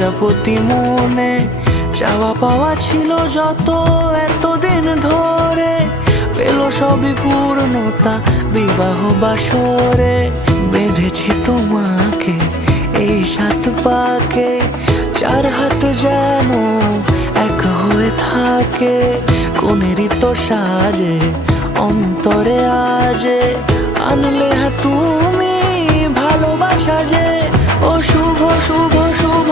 প্রজাপতি মনে চাওয়া পাওয়া ছিল যত এতদিন ধরে, পেল সবই পূর্ণতা বিবাহ বাসরে। বেঁধেছি তোমাকে এই 7 পাকে, 4 হাত যেন এক হয়ে থাকে। কোনেরই তো সাজে অন্তরে আজে আনলে তুমি ভালোবাসা যে। ও শুভ শুভ শুভ